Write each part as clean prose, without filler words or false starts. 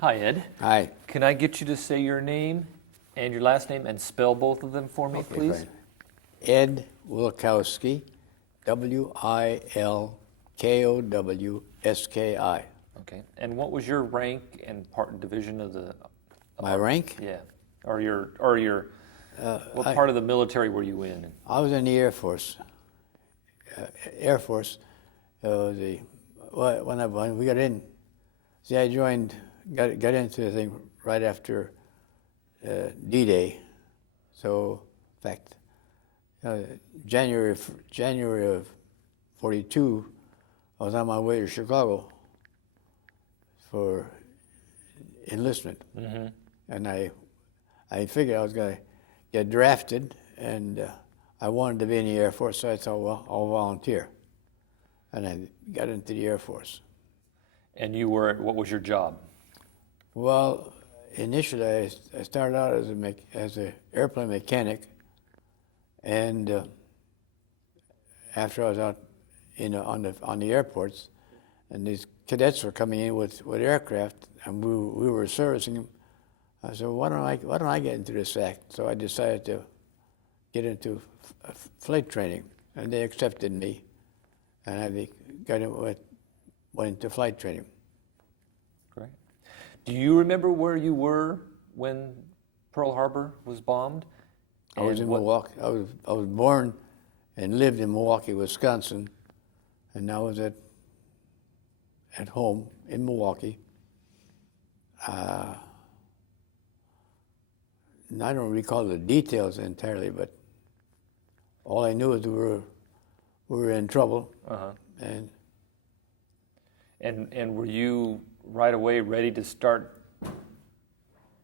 Hi, Ed. Hi. Can I get you to say your name and your last name and spell both of them for me, Okay, please? fine. Ed Wilkowski, Wilkowski. Okay. And what was your rank and part and division of the? My rank? Yeah. Or your what part of the military were you in? I was in the Air Force. When we got in, see, I got into the thing right after D-Day. So, in fact, January of '42, I was on my way to Chicago for enlistment, and I figured I was going to get drafted, and I wanted to be in the Air Force, so I thought, well, I'll volunteer, and I got into the Air Force. And what was your job? Well, initially I started out as an airplane mechanic, and after I was out on the airports, and these cadets were coming in with aircraft, and we were servicing them. I said, well, why don't I get into this act? So I decided to get into flight training, and they accepted me, and I went into flight training. Great. Do you remember where you were when Pearl Harbor was bombed? I was in Milwaukee. I was born and lived in Milwaukee, Wisconsin, and I was at home in Milwaukee. And I don't recall the details entirely, but all I knew is we were in trouble. Uh-huh. And were you right away ready to start?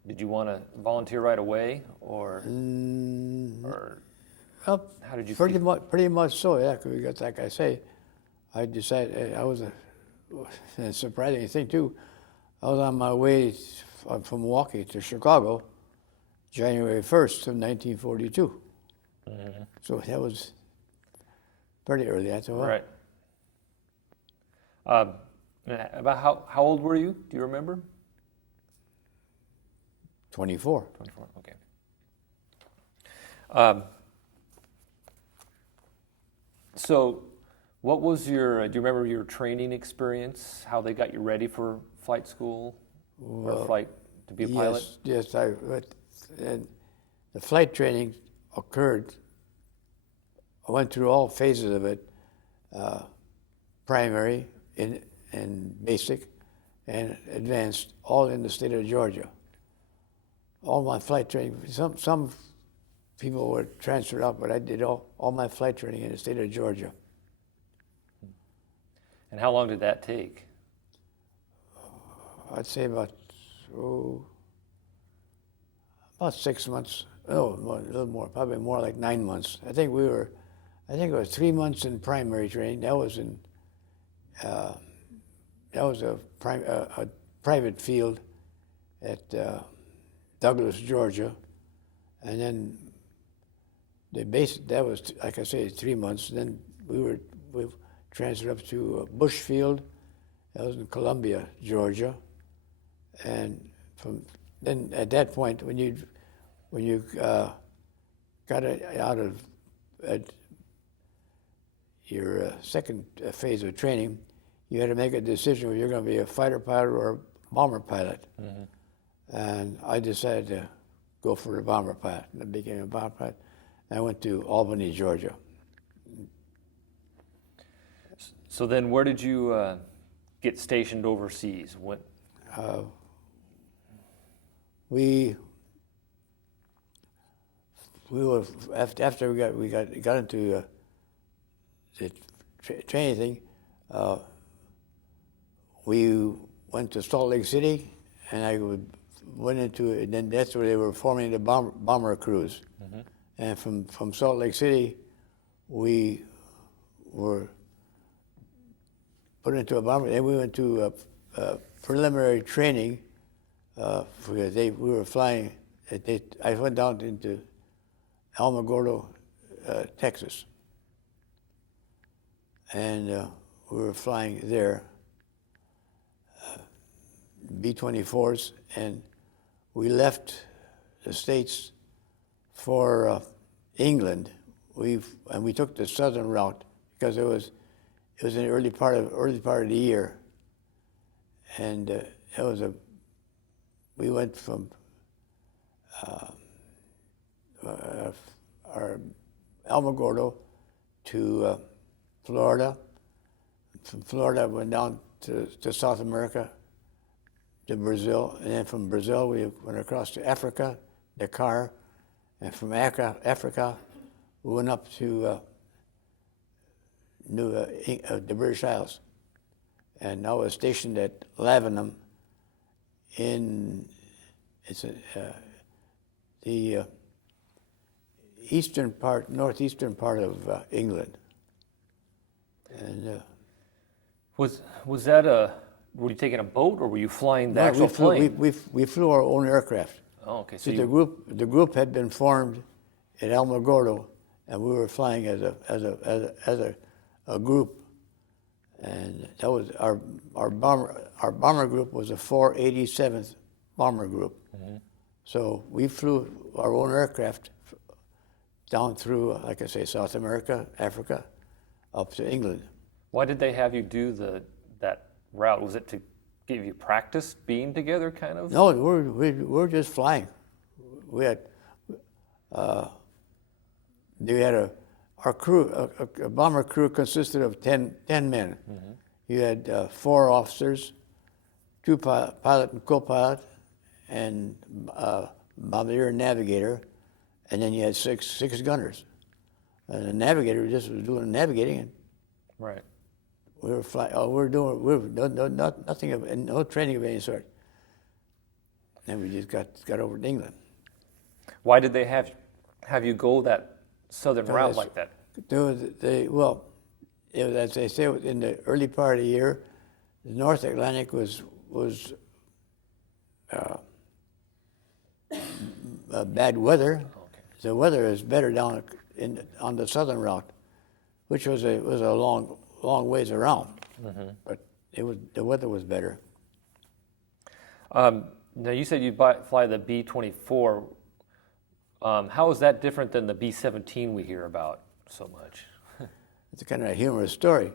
Did you want to volunteer right away, or well, how did you pretty much so, yeah. Because like I say, I decided I was a surprising thing too. I was on my way from Milwaukee to Chicago, January 1st of 1942. Mm-hmm. So that was pretty early. I thought, well, right. About how old were you? Do you remember? 24. 24. Okay. So, what was your? Do you remember your training experience? How they got you ready for flight school or flight to be a pilot? Yes. And the flight training occurred. I went through all phases of it: primary, and basic, and advanced, all in the state of Georgia. All my flight training. Some people were transferred out, but I did all my flight training in the state of Georgia. And how long did that take? I'd say about 6 months. No, a little more. Probably more like 9 months. I think it was 3 months in primary training. That was a private field at Douglas, Georgia, and then that was, like I say, 3 months. Then we transferred up to Bush Field. That was in Columbia, Georgia, and then at that point, when you got out of your second phase of training, you had to make a decision whether you're going to be a fighter pilot or a bomber pilot. Mm-hmm. And I decided to go for the bomber pilot. And I became a bomber pilot. And I went to Albany, Georgia. So then where did you get stationed overseas? We were, after we got into the training thing, we went to Salt Lake City, and went into it, and then that's where they were forming the bomber crews. Mm-hmm. And from Salt Lake City, we were put into a bomber, and we went to a preliminary training because we were flying. I went down into Alamogordo, Texas, and we were flying there. B-24s, and we left the States for England. We took the southern route because it was in the early part of the year, and we went from our Alamogordo to Florida. From Florida, went down to South America, to Brazil, and then from Brazil we went across to Africa, Dakar, and from Africa we went up to the British Isles, and I was stationed at Lavenham in the northeastern part of England. And was that were you taking a boat or were you flying the actual plane? We flew our own aircraft. Oh, okay. So the group had been formed at Alamogordo, and we were flying as a group, and that was our bomber group was a 487th bomber group. Mm-hmm. So we flew our own aircraft down through, like I say, South America, Africa, up to England. Why did they have you do that route? Was it to give you practice being together, kind of? No, we're just flying. We had our crew, a bomber crew consisted of 10 men. Mm-hmm. You had 4 officers, 2 pilot and co-pilot, and bombardier and navigator, and then you had six gunners. And the navigator just was doing navigating, and right. We were flying. No training of any sort. And we just got over to England. Why did they have you go that southern route like that? Well, it was, as they say, in the early part of the year, the North Atlantic was bad weather. Okay. The weather is better down on the southern route, which was a long ways around, mm-hmm. But the weather was better. Now you said you fly the B-24. How is that different than the B-17 we hear about so much? It's a kind of a humorous story.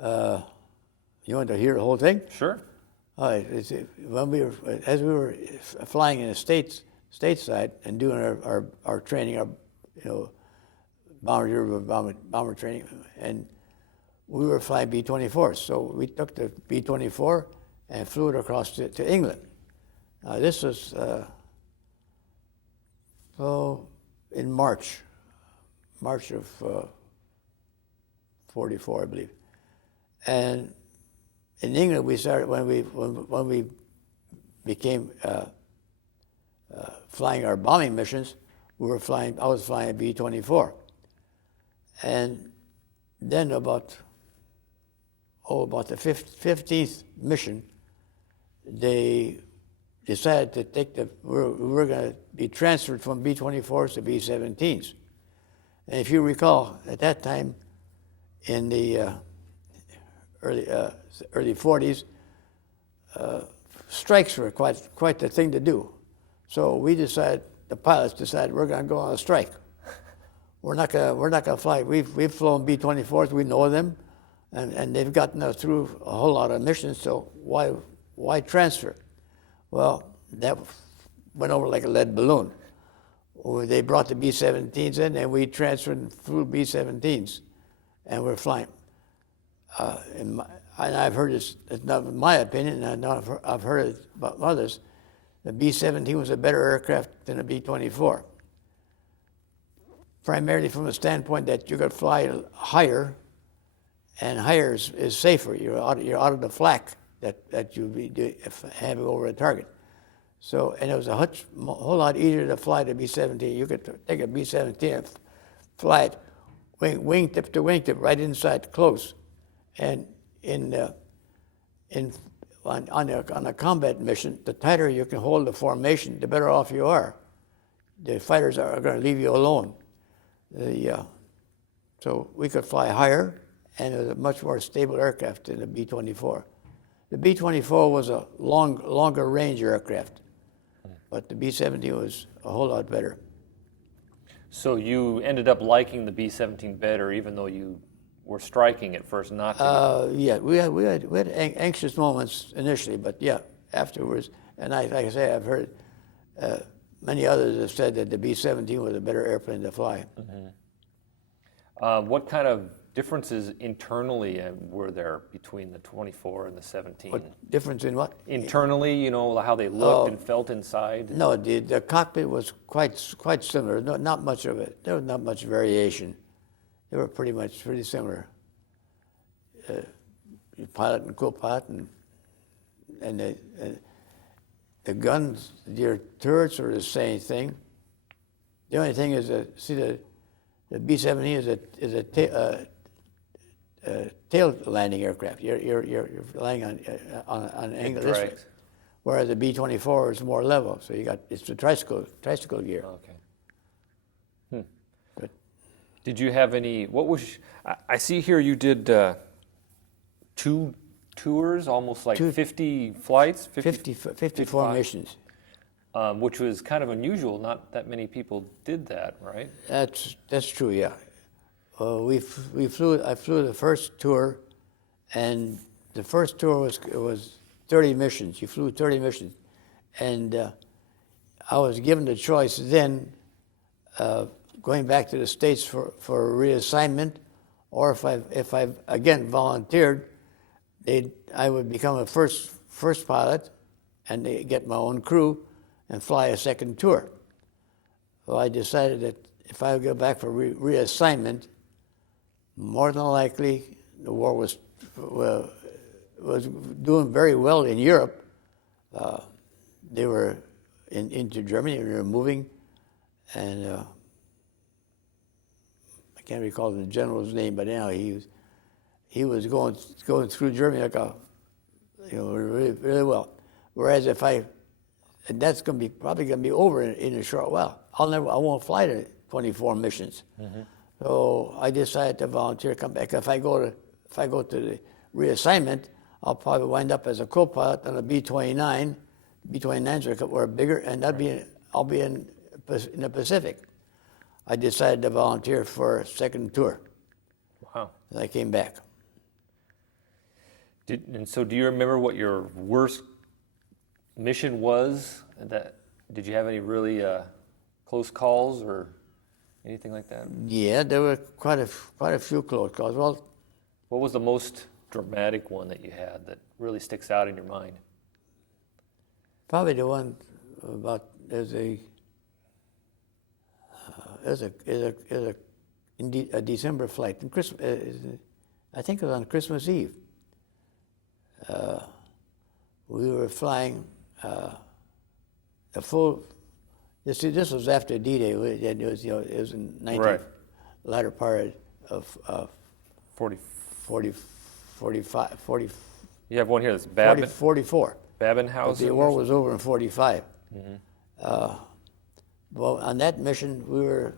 You want to hear the whole thing? Sure. All right. As we were flying in the stateside and doing our training, bomber training, and we were flying B-24s. So we took the B-24 and flew it across to England. Now this was in March of 44, I believe. And in England, we started when we became flying our bombing missions. I was flying a B-24, and then about the 15th mission, they decided to take we were going to be transferred from B-24s to B-17s. And if you recall, at that time, in the early 40s, strikes were quite the thing to do. So the pilots decided we're going to go on a strike. We're not going to fly. We've flown B-24s. We know them, and they've gotten us through a whole lot of missions. So why transfer? Well, that went over like a lead balloon. They brought the B-17s in, and we transferred and flew B-17s, and we're flying. And I've heard this. It's not my opinion. And I've heard it about others. The B-17 was a better aircraft than a B-24. Primarily from the standpoint that you could fly higher, and higher is safer. You're out of the flak that you'd be having over a target. So, and it was a whole lot easier to fly the B-17. You could take a B-17 and fly it wingtip to wingtip right inside close, and on a combat mission, the tighter you can hold the formation, the better off you are. The fighters are going to leave you alone. So we could fly higher, and it was a much more stable aircraft than the B-24. The B-24 was a longer range aircraft, but the B-17 was a whole lot better. So you ended up liking the B-17 better, even though you were striking at first not to. Yeah, we had anxious moments initially, but yeah, afterwards. And like I say, I've heard many others have said that the B-17 was a better airplane to fly. What kind of differences internally were there between the 24 and the 17? What difference in what? Internally, you know, how they looked and felt inside? No, the cockpit was quite similar. No, not much of it. There was not much variation. They were pretty similar. Pilot and co-pilot, and the guns, your turrets are the same thing. The only thing is that, see, the B-17 is a tail landing aircraft. You're flying on an angle this way, whereas the B-24 is more level. So it's the tricycle gear. Okay. But did you have any? I see here you did 2 tours, almost like 50 flights. 54 missions. Which was kind of unusual. Not that many people did that, right? That's true. Yeah. I flew the first tour, and the first tour was 30 missions. You flew 30 missions, and I was given the choice then, going back to the States for reassignment, or if I again volunteered, I would become a first pilot, and they get my own crew, and fly a second tour. So I decided that if I would go back for reassignment, more than likely the war was doing very well in Europe. They were into Germany. They were moving, and I can't recall the general's name, but anyhow, he was going through Germany like really, really well. Whereas and that's probably going to be over in a short while. I won't fly to 24 missions. Mm-hmm. So I decided to volunteer, come back. If I go to the reassignment, I'll probably wind up as a co-pilot on a B-29. B-29s were bigger, and I'll be in the Pacific. I decided to volunteer for a second tour. Wow! And I came back. So do you remember what your worst mission was? Did you have any really close calls or anything like that? Yeah, there were quite a few close calls. Well, what was the most dramatic one that you had that really sticks out in your mind? Probably the one about there's a December flight in Christmas. I think it was on Christmas Eve. We were flying a full. You see, this was after D-Day. It was in latter part of 45. You have one here that's Babin. 44. Babinhausen. The war was over in 45. Mm-hmm. Well, on that mission, it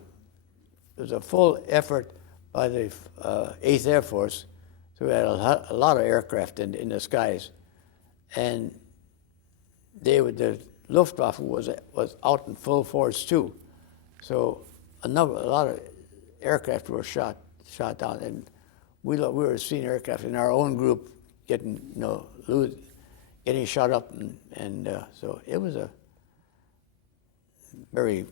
was a full effort by the 8th Air Force. So we had a lot of aircraft in the skies, and the Luftwaffe was out in full force too. So a lot of aircraft were shot down, and we were seeing aircraft in our own group getting shot up, and so it was a very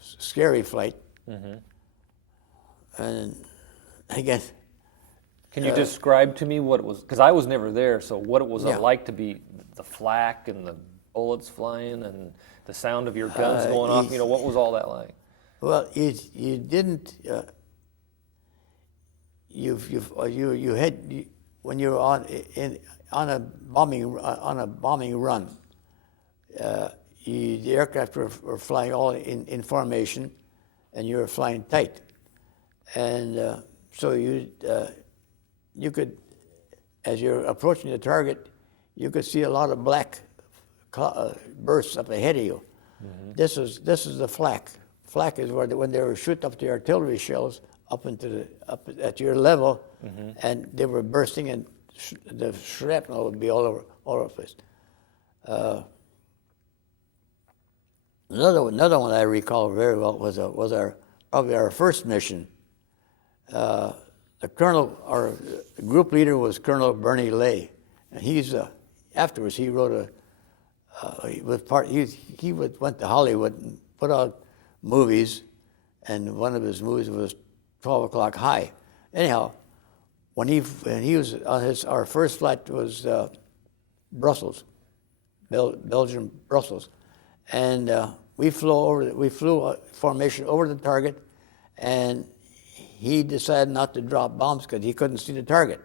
scary flight. Mm-hmm. And again, can you describe to me what it was? Because I was never there, so what it was like to be the flak and the bullets flying and the sound of your guns going off. What was all that like? Well, you didn't. You had when you were on a bombing run. The aircraft were flying all in formation, and you were flying tight, and so you could, as you're approaching the target, you could see a lot of black bursts up ahead of you. Mm-hmm. This is the flak. Flak is when they were shooting up the artillery shells up at your level, mm-hmm. and they were bursting, and the shrapnel would be all over the place. Another one I recall very well was probably our first mission. The colonel, our group leader was Colonel Bernie Lay, and afterwards he wrote he went to Hollywood and put out movies, and one of his movies was 12 O'Clock High. Anyhow, when he was on our first flight was Brussels, Belgium, Brussels, and we flew formation over the target, and he decided not to drop bombs because he couldn't see the target,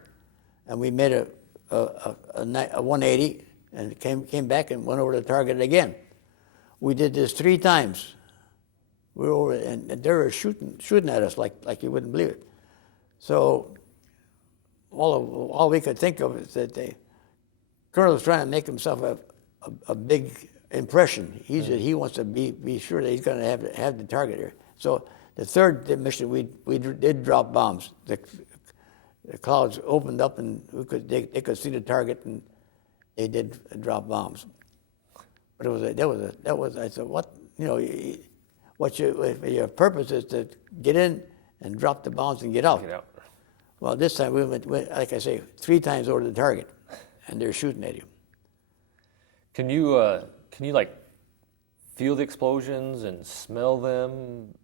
and we made a 180 and came back and went over the target again. We did this 3 times. We were over, and they were shooting at us like you wouldn't believe it. So all we could think of is that the colonel was trying to make himself a big impression. He wants to be sure that he's going to have the target here. So the third mission, we did drop bombs. The clouds opened up, and they could see the target, and they did drop bombs. But that was I said, what your purpose is to get in and drop the bombs and get out. Well, this time we went, like I say, 3 times over the target, and they're shooting at you. Can you like feel the explosions and smell them,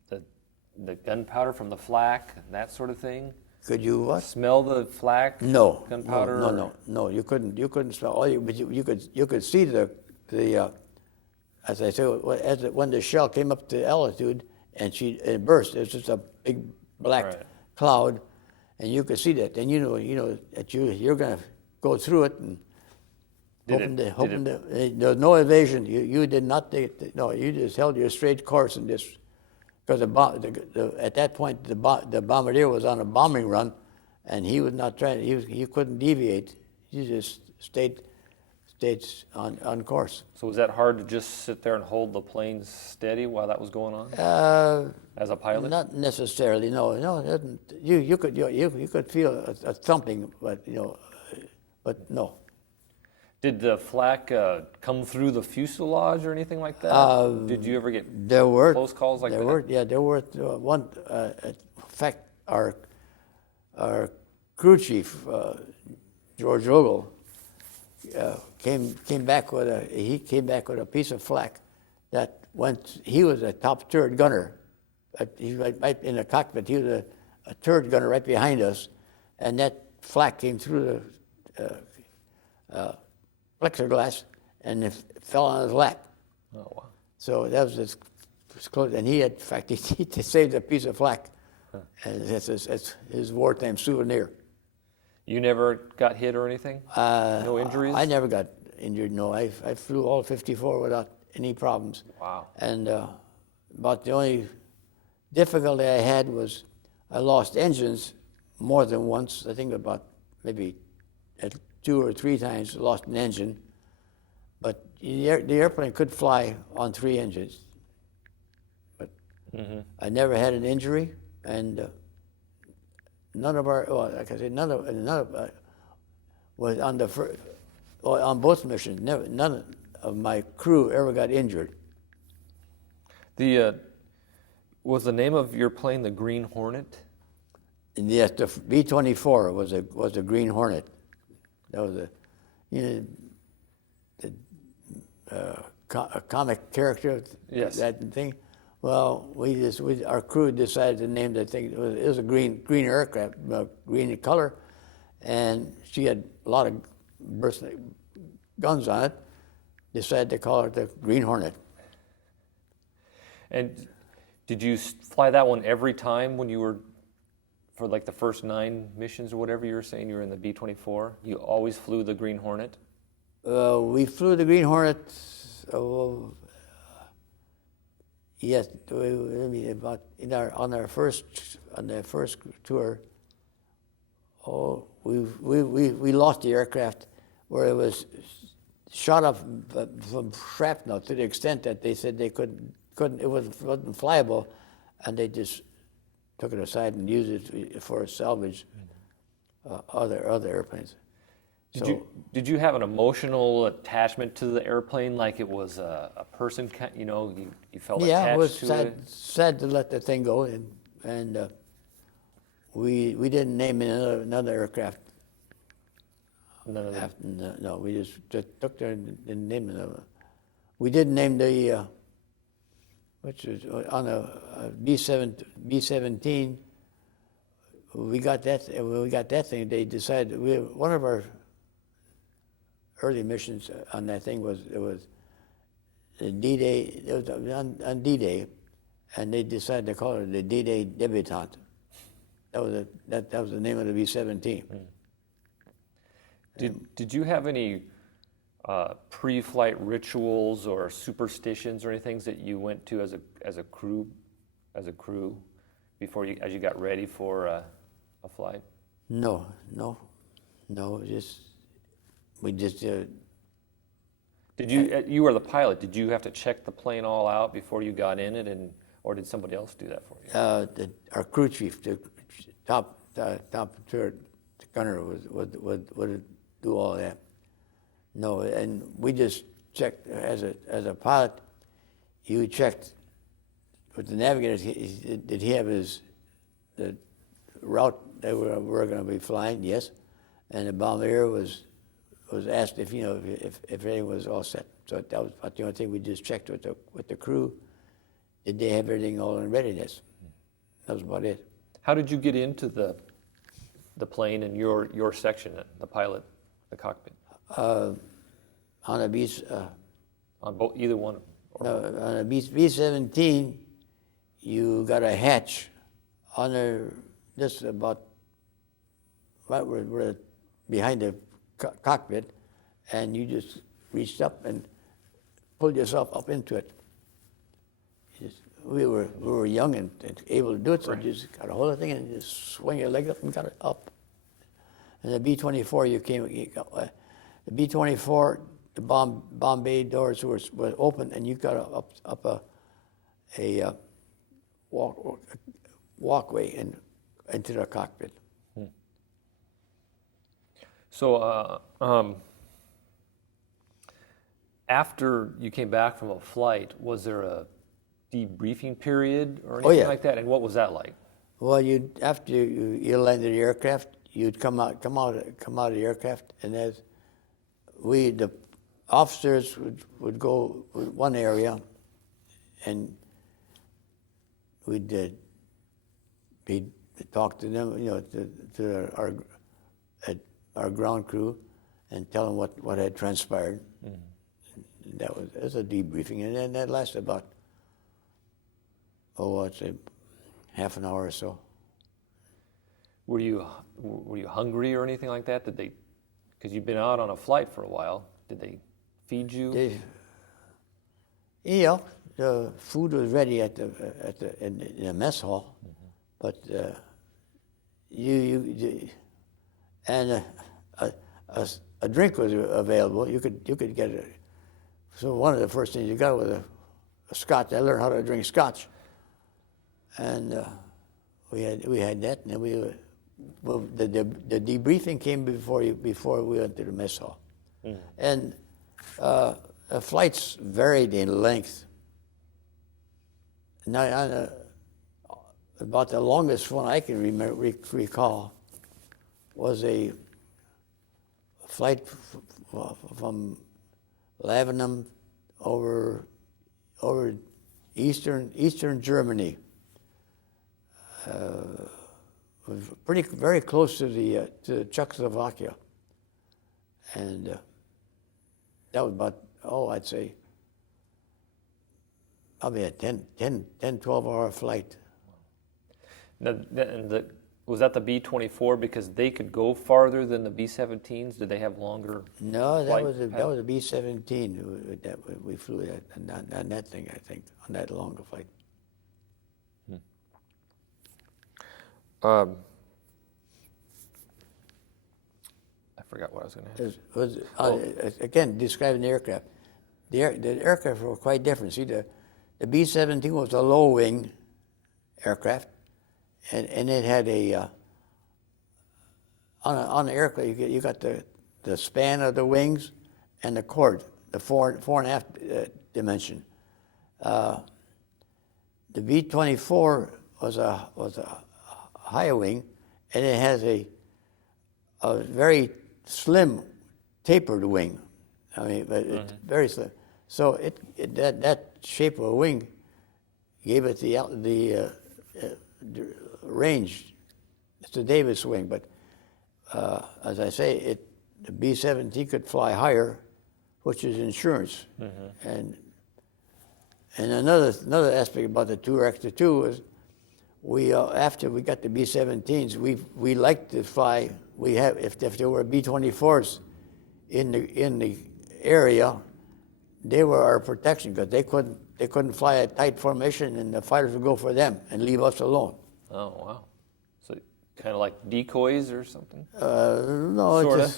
the gunpowder from the flak, and that sort of thing? Could you what? Smell the flak? No. Gunpowder? No. You couldn't smell. But you could see the as I say, when the shell came up to altitude and it burst. It was just a big black cloud, and you could see that. And you know that you're going to go through it, and hoping there was no evasion. You did not you just held your straight course and just. Because at that point, the bombardier was on a bombing run, and he was not trying. He couldn't deviate. He just stayed on course. So was that hard to just sit there and hold the plane steady while that was going on? As a pilot? Not necessarily. No. You could feel a thumping, but no. Did the flak come through the fuselage or anything like that? Did you ever get close calls like that? There were one. In fact, our crew chief, George Ogle, came back with a piece of flak that went. He was a top turret gunner. He was right in the cockpit. He was a turret gunner right behind us, and that flak came through the plexiglass, and it fell on his lap. Oh, wow. So that was his close. And he saved a piece of flak. And it's his wartime souvenir. You never got hit or anything? No injuries? I never got injured, no. I flew all 54 without any problems. Wow. And about the only difficulty I had was I lost engines more than once. I think about maybe 2 or 3 times lost an engine, but the airplane could fly on 3 engines. But I never had an injury, and none of was on both missions. None of my crew ever got injured. Was the name of your plane the Green Hornet? And yes, the B-24 was a Green Hornet. That was a comic character. Yes. That thing. Well, our crew decided to name that thing. It was a green aircraft, green in color, and she had a lot of guns on it. Decided to call it the Green Hornet. And did you fly that one every time when you were, for like the first 9 missions or whatever you were saying, you were in the B-24? You always flew the Green Hornet? We flew the Green Hornet, yes, about on our first tour. We lost the aircraft where it was shot up from shrapnel to the extent that they said they couldn't it wasn't flyable, and they just took it aside and used it for salvage other airplanes. Did you have an emotional attachment to the airplane, like it was a person? You felt attached it was to it. sad to let the thing go, and we didn't name another aircraft. None of that. No, we just took there and didn't name another. We did name the which is on a B-17. We got that. When we got that thing, they decided one of our early missions on that thing was the D-Day. It was on D-Day, and they decided to call it the D-Day debutante. That was the name of the B-17. Did you have any pre-flight rituals or superstitions or anything that you went to as a crew before as you got ready for a flight? No. We just. Did you? You were the pilot. Did you have to check the plane all out before you got in it, or did somebody else do that for you? Our crew chief, the top gunner, would do all that. No, and we just checked as a pilot. You checked with the navigators. Did he have the route that we were going to be flying? Yes, and the bombardier was asked if everything was all set. So that was about the only thing we just checked with the crew. Did they have everything all in readiness? That was about it. How did you get into the plane and your section, the pilot, the cockpit? On a B. On both, either one. On a B-17, you got a hatch on there, just about right where behind the cockpit, and you just reached up and pulled yourself up into it. We were young and able to do it, so you just got a hold of the thing and just swing your leg up and got it up. And the B-24, the B-24, the bomb bay doors were open, and you got up a walkway into the cockpit. So after you came back from a flight, was there a debriefing period or anything like that? And what was that like? Well, after you landed the aircraft, you'd come out of the aircraft, and the officers would go one area, and we'd talk to them, to our ground crew, and tell them what had transpired. Mm-hmm. That was a debriefing, and then that lasted about I'd say half an hour or so. Were you hungry or anything like that? Did they? Because you've been out on a flight for a while. Did they feed you? The food was ready in the mess hall, mm-hmm. But and a drink was available. You could get it. So one of the first things you got was a scotch. I learned how to drink scotch, and we had that, and then the debriefing came before we went to the mess hall. Mm. And flights varied in length. Now, about the longest one I can recall was a flight from Lavenham over eastern Germany. Was very close to Czechoslovakia, and that was about I'd say probably a 12-hour flight. Now, was that the B-24 because they could go farther than the B-17s? Did they have longer? No, that was a B-17 that we flew on that thing, I think, on that longer flight. I forgot what I was going to ask. Again, describing the aircraft. The aircraft were quite different. See, the B-17 was a low-wing aircraft, and it had on the aircraft you got the the span of the wings and the chord, the four and a half dimension. The B-24 was a high wing, and it has a very slim, tapered wing. I mean, but it's very slim. So that shape of a wing gave it the range. It's a Davis wing, but as I say, the B-17 could fly higher, which is insurance. And another aspect about the Tour Extra 2 is after we got the B-17s, we liked to fly. If there were B-24s in the area, they were our protection because they couldn't fly a tight formation, and the fighters would go for them and leave us alone. Oh wow! So kind of like decoys or something. No, Sorta.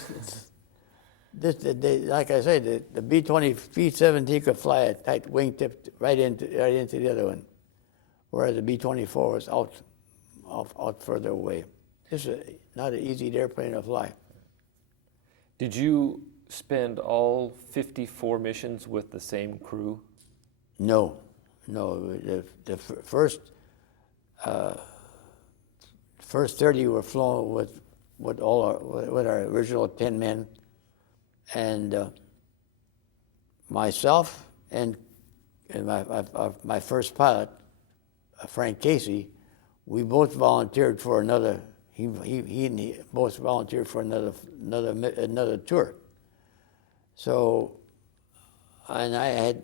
Like I say, the B-17 could fly a tight wingtip right into the other one, whereas the B-24 was out further away. This is not an easy airplane to fly. Did you spend all 54 missions with the same crew? No. The first 30 were flown with our original 10 men, and myself and my first pilot, Frank Casey, we both volunteered for another. He and he both volunteered for another tour. So, and I had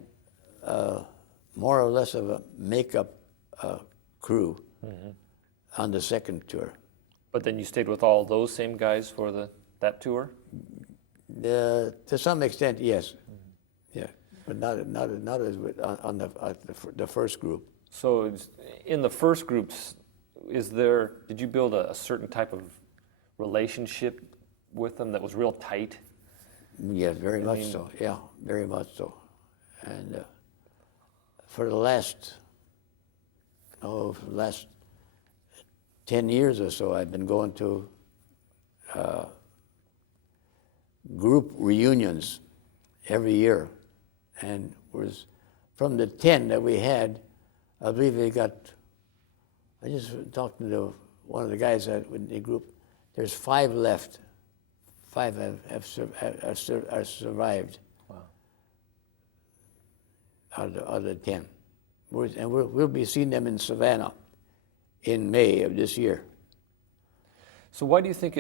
more or less of a makeup crew on the second tour. But then you stayed with all those same guys for that tour? To some extent, yes. Yeah, but not as with on the first group. So in the first groups, did you build a certain type of relationship with them that was real tight? Yes, very much so. Yeah, very much so. And for the last 10 years or so, I've been going to group reunions every year, and was from the 10 that we had, I believe I just talked to one of the guys in the group. There's 5 left. 5 have survived. Wow. Out of the 10. We'll be seeing them in Savannah in May of this year. So why do you think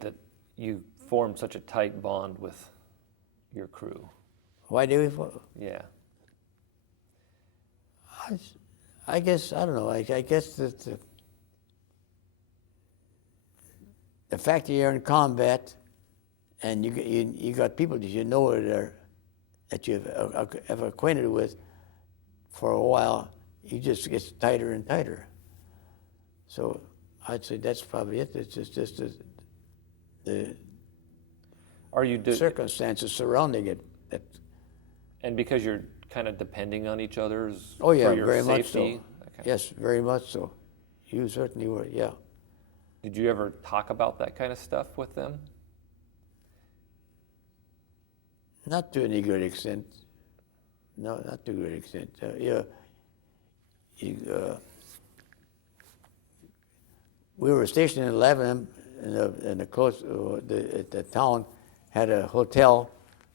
that you formed such a tight bond with your crew? Why do we? Yeah. I guess, I don't know, I guess that the fact that you're in combat and you got people that you know that you've acquainted with for a while, it just gets tighter and tighter. So I'd say that's probably it. It's just the circumstances surrounding it. And because you're kind of depending on each other's oh yeah, for your very safety? much so. Okay. Yes, very much so. You certainly were, yeah. Did you ever talk about that kind of stuff with them? Not to any great extent. No, not to a great extent. We were stationed in Lebanon, and the town had a hotel,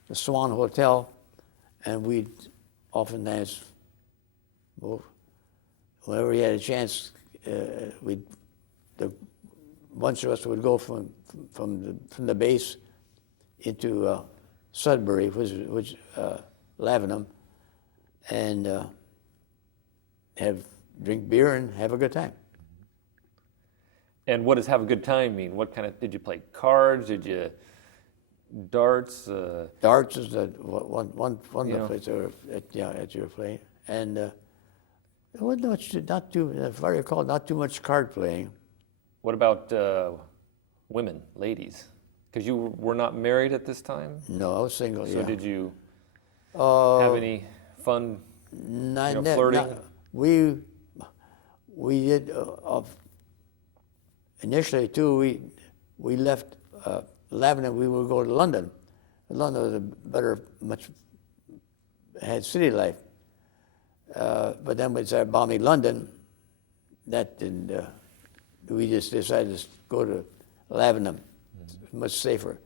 the Swan Hotel, and we'd oftentimes, whenever we had a chance, the bunch of us would go from the base into Sudbury, which Lebanon, and drink beer and have a good time. And what does have a good time mean? What kind of, did you play cards? Did you darts? Darts is one of the places that you were playing, and not too, if I recall, not too much card playing. What about women, ladies? Because you were not married at this time? No, I was single. So yeah. did you have any fun flirting? We did. Initially, too, we left Lebanon, we would go to London. London was a better, had city life. But then we started bombing London. That didn't, we just decided to go to Lebanon. It's much safer.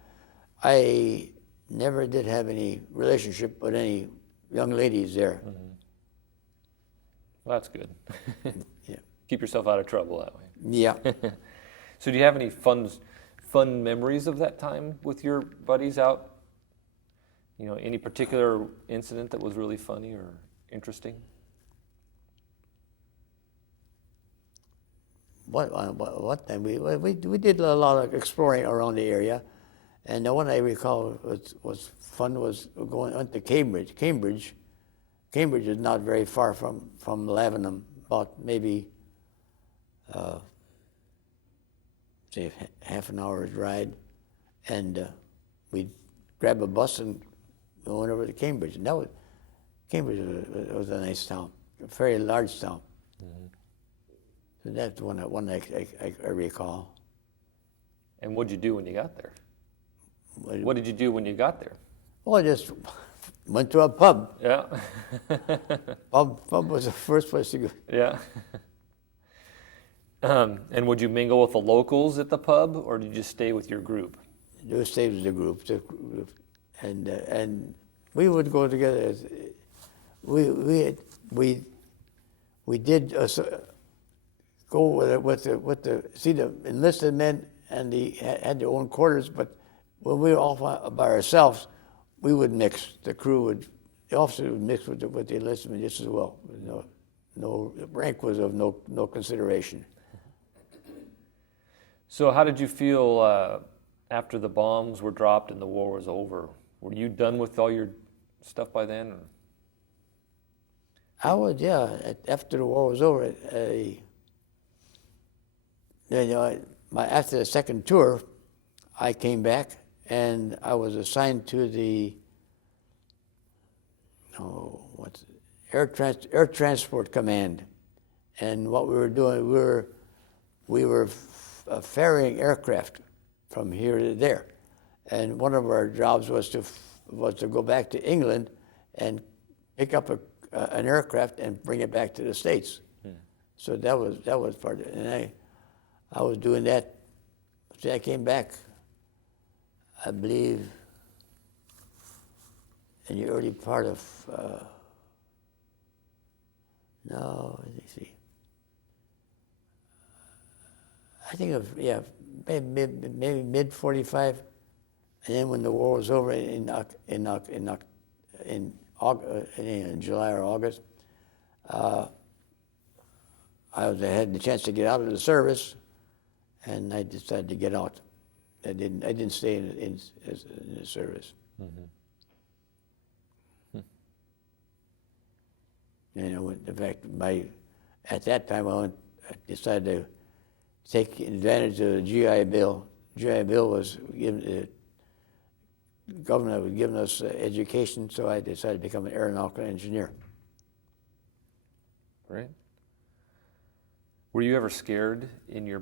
I never did have any relationship with any young ladies there. Well, that's good. Yeah. Keep yourself out of trouble that way. Yeah. So do you have any fun memories of that time with your buddies out? You know, any particular incident that was really funny or interesting? What time? We did a lot of exploring around the area, and the one I recall was fun was going on to Cambridge. Cambridge is not very far from Lebanon, about maybe say half an hour's ride, and we'd grab a bus and go over to Cambridge. And Cambridge was a nice town, a very large town. So that's one I recall. And what did you do when you got there? What did you do when you got there? Well, I just went to a pub. Yeah. Pub was the first place to go. Yeah. And would you mingle with the locals at the pub, or did you just stay with your group? Just stayed with the group, and we would go together. We did go with the enlisted men, and had their own quarters. But when we were off by ourselves, we would mix. The officers would mix with the enlisted men just as well. No rank was of no consideration. So how did you feel after the bombs were dropped and the war was over? Were you done with all your stuff by then? Or? I was, yeah. After the war was over, after the second tour, I came back and I was assigned to the Air Transport Command. And what we were doing, we were ferrying aircraft from here to there. And one of our jobs was to go back to England and pick up an aircraft and bring it back to the States. So that was part of it. And I was doing that. See, I came back, I believe, in the early part of, let me see. I think maybe mid 45, and then when the war was over in July or August, I had the chance to get out of the service, and I decided to get out. I didn't stay in the service. In fact, at that time I decided to take advantage of the GI Bill. GI Bill was the government was giving us education, so I decided to become an aeronautical engineer. Right. Were you ever scared in your